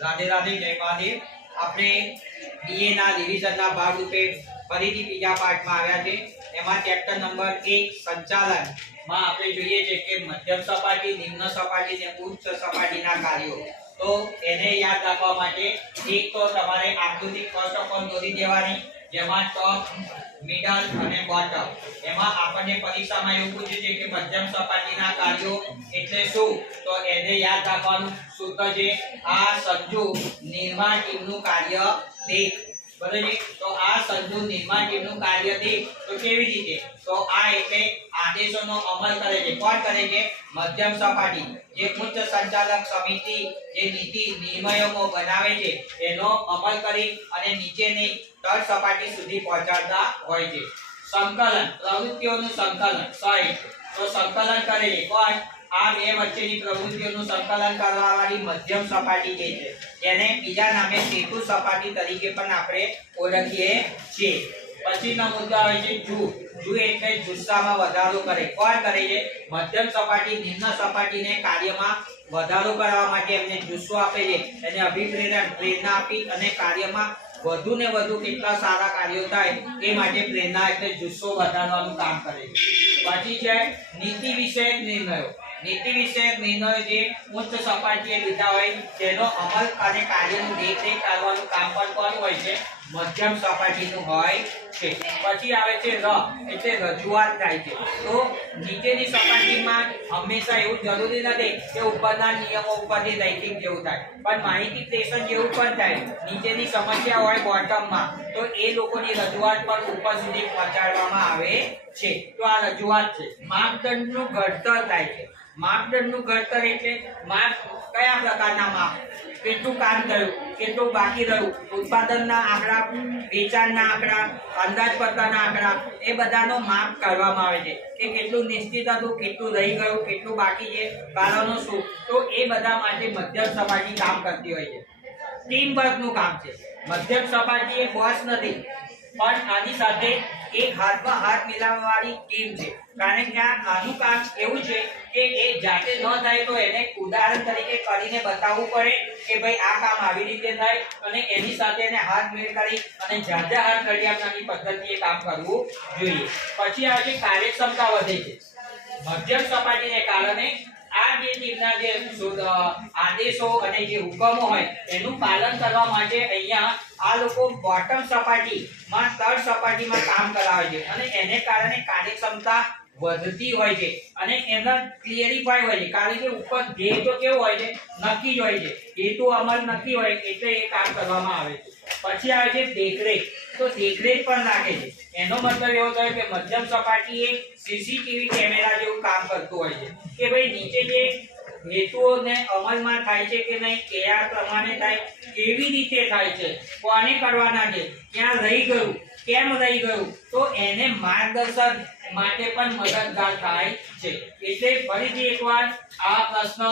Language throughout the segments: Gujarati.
રાધે રાધે, જય મહાદેવ। આપણે બીએ ના રિવિઝનના ભાગરૂપે ફરીથી બીજા પાઠમાં આવ્યા છે। એમાં ચેપ્ટર નંબર 1 સંચાલન માં આપણે જોઈએ છે કે મધ્યમ સપાટી, નિમ્ન સપાટી અને ઉચ્ચ સપાટીના કાર્યો। તો એને યાદ રાખવા માટે એક તો તમારે આકૃતિ ફર્સ્ટ ઓફ ઓલ દોરી દેવાની, જેમાં ટોપ, મિડલ અને બોટમ। એમાં આપણને પરીક્ષામાં એવું પૂછ્યું છે કે મધ્યમ સપાટીના કાર્યો એટલે શું? તો એને યાદ રાખવાનું સૂત્ર છે આ સંજુ નિર્માણ ટીમનું કાર્ય દેખ। બરાબર છે? તો આ સંજુ નિર્માણ ટીમનું કાર્ય દેખ તો કેવી રીતે? તો આ એટલે આદેશોનો અમલ કરે છે। કોણ કરે છે? મધ્યમ સપાટી, જે ઉચ્ચ સંચાલક સમિતિ જે નીતિ નિયમો બનાવે છે એનો અમલ કરી અને નીચેની તળ સપાટી સુધી પહોંચાડતા હોય છે। સંકલન, પ્રવૃત્તિઓનું સંકલન સાઈડ, તો સંકલન કરે છે કોણ? આ બે વચ્ચેની પ્રવૃત્તિઓનું સંકલન કરવાવાળી મધ્યમ સપાટી જે છે એને બીજા નામે સેતુ સપાટી તરીકે પણ આપણે ઓળખીએ છીએ। પછીનો મુદ્દો આવે છે જુ। જુ એટલે જુસ્સામાં વધારો કરે। કોણ કરે છે? મધ્યમ સપાટી નિમ્ન સપાટીને કાર્યમાં વધારો કરવા માટે એમને જુસ્સો આપે છે, એને અભિપ્રેરણ પ્રેરણા આપી અને કાર્યમાં વધુ ને વધુ કેટલા સારા કાર્યો થાય એ માટે પ્રેરણા એટલે જુસ્સો વધારવાનું કામ કરે છે। પછી છે નીતિ વિષયક નિર્ણયો। નીતિ વિષયક નિર્ણયો જે ઉચ્ચ સપાટીએ લીધા હોય તેનો અમલ અને કાર્યનું દેખરેખ કરવાનું કામ પણ કોનું હોય છે? મધ્યમ સપાટીનું હોય છે। પછી આવે છે ર એટલે રજૂઆત થાય છે। તો નીચેની સપાટીમાં હંમેશા એવું જરૂરી નથી કે ઉપરના નિયમો ઉપરથી નૈતિક જેવું થાય, પણ માહિતી પ્રેષણ જેવું પણ થાય। નીચેની સમસ્યા હોય બોટમમાં તો એ લોકોની રજૂઆત પણ ઉપર સુધી પહોંચાડવામાં આવે છે। તો આ રજૂઆત છે। માપદંડનું ઘડતર થાય છે। માપદંડનું ઘડતર એટલે માપ કયા પ્રકારના માપ? કેટલું કામ થયું, કેટલું બાકી રહ્યું, ઉત્પાદનના આંકડા, વેચાણના આંકડા, અંદાજપત્રના આંકડા, એ બધાનો માપ કરવામાં આવે છે કે કેટલું નિશ્ચિત હતું, કેટલું રહી ગયું, કેટલું બાકી છે, કારણો શું? તો એ બધા માટે મધ્યમ સપાટી કામ કરતી હોય છે। ટીમ વર્કનું કામ છે। મધ્યમ સપાટી એ બોસ નથી, પણ આની સાથે એક હાથમાં હાથ મિલાવવાવાળી ટીમ છે। કારણ કે આનું કામ એવું છે કે એ જાતે ન થાય તો એને ઉદાહરણ તરીકે કરીને બતાવવું પડે કે ભાઈ આ કામ આવી રીતે થાય, અને એની સાથે એને હાથ મેળ કરી અને જાતે હાથ ઘડિયાળની પદ્ધતિએ કામ કરવું જોઈએ। પછી આવે છે કાર્યક્ષમતા વધે છે। મધ્યમ સપાટીને કારણે આ જે ટીમના જે આદેશો અને જે હુકમો હોય એનું પાલન કરવા માટે અહીંયા આ લોકો બોટમ સપાટીમાં તળ સપાટીમાં કામ કરાવે છે અને એને કારણે કાર્યક્ષમતા વધતી હોય છે અને એમના ક્લિયરિફાઈ હોય છે। કારણ કે ઉપર ધ્યેય તો કેવું હોય છે? નક્કી જ હોય છે, હેતુ અમલ નક્કી હોય એટલે એ કામ કરવામાં આવે છે। પછી આવે છે દેખરેખ। તો દેખરેખ પણ રાખે છે। એનો મતલબ એવો થયો કે મધ્યમ સપાટી એ સીસીટીવી કેમેરા જેવું કામ કરતું હોય છે કે ભાઈ નીચે જે હેતુઓને અમલમાં થાય છે કે નહીં, કયા પ્રમાણે થાય, કેવી રીતે થાય છે, કોને કરવાના છે, ક્યાં રહી ગયું, કેમ રહી ગયું, તો એને માર્ગદર્શન માટે પણ મદદગાર થાય છે। એટલે ફરીથી એકવાર આ પ્રશ્ન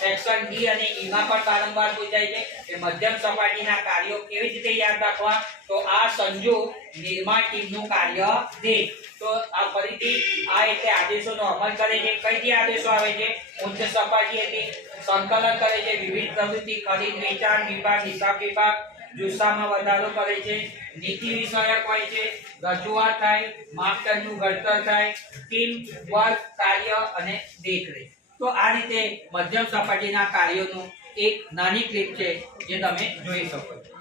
સેક્શન ડી અને ઈ માં પણ વારંવાર પૂછાય છે કે મધ્યમ સપાટીના કાર્યો કેવી રીતે યાદ રાખવા? તો આ સંજુ નિર્માણ ટીમનું કાર્ય દેખ। તો આ ફરીથી આ એટલે આદેશોનો અમલ કરે છે। કઈથી આદેશો આવે છે? ઉચ્ચ સપાટીએથી સંકલન કરે છે, વિવિધ પ્રવૃત્તિ, ખરીદ વેચાણ વિભાગ, હિસાબ વિભાગ, જુસ્સામાં વધારો કરે છે, નીતિ વિષયક હોય છે, રજૂઆત થાય, માપદંડનું ઘડતર થાય, ટીમ વર્ક કાર્ય અને દેખરેખ। તો આ રીતે મધ્યમ સપાટીના કાર્યોનું એક નાની ક્લિપ છે જે તમે જોઈ શકો છો।